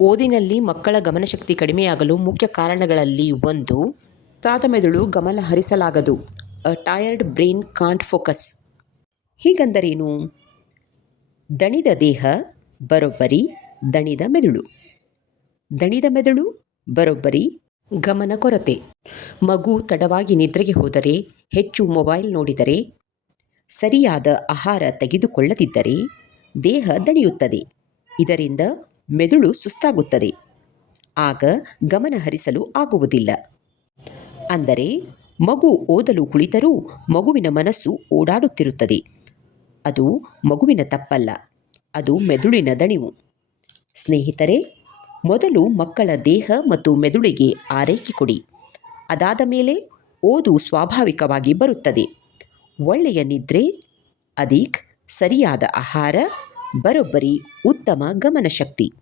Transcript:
ಓದಿನಲ್ಲಿ ಮಕ್ಕಳ ಗಮನಶಕ್ತಿ ಕಡಿಮೆಯಾಗಲು ಮುಖ್ಯ ಕಾರಣಗಳಲ್ಲಿ ಒಂದು. ತಾತ ಮೆದುಳು ಗಮನ ಹರಿಸಲಾಗದು. A tired brain can't focus ಹೀಗಂದರೇನು? ದಣಿದ ದೇಹ ಬರೋಬ್ಬರಿ ದಣಿದ ಮೆದುಳು. ದಣಿದ ಮೆದುಳು ಬರೋಬ್ಬರಿ ಗಮನ ಕೊರತೆ. ಮಗು ತಡವಾಗಿ ನಿದ್ರೆಗೆ ಹೋದರೆ, ಹೆಚ್ಚು ಮೊಬೈಲ್ ನೋಡಿದರೆ, ಸರಿಯಾದ ಆಹಾರ ತೆಗೆದುಕೊಳ್ಳದಿದ್ದರೆ ದೇಹ ದಣಿಯುತ್ತದೆ. ಇದರಿಂದ ಮೆದುಳು ಸುಸ್ತಾಗುತ್ತದೆ. ಆಗ ಗಮನ ಹರಿಸಲು ಆಗುವುದಿಲ್ಲ. ಅಂದರೆ, ಮಗು ಓದಲು ಕುಳಿತರೂ ಮಗುವಿನ ಮನಸ್ಸು ಓಡಾಡುತ್ತಿರುತ್ತದೆ. ಅದು ಮಗುವಿನ ತಪ್ಪಲ್ಲ, ಅದು ಮೆದುಳಿನ ದಣಿವು. ಸ್ನೇಹಿತರೆ, ಮೊದಲು ಮಕ್ಕಳ ದೇಹ ಮತ್ತು ಮೆದುಳಿಗೆ ಆರೈಕೆ ಕೊಡಿ. ಅದಾದ ಮೇಲೆ ಓದು ಸ್ವಾಭಾವಿಕವಾಗಿ ಬರುತ್ತದೆ. ಒಳ್ಳೆಯ ನಿದ್ರೆ, ಅದೀಕ್ ಸರಿಯಾದ ಆಹಾರ ಬರೋಬ್ಬರಿ ಉತ್ತಮ ಗಮನಶಕ್ತಿ.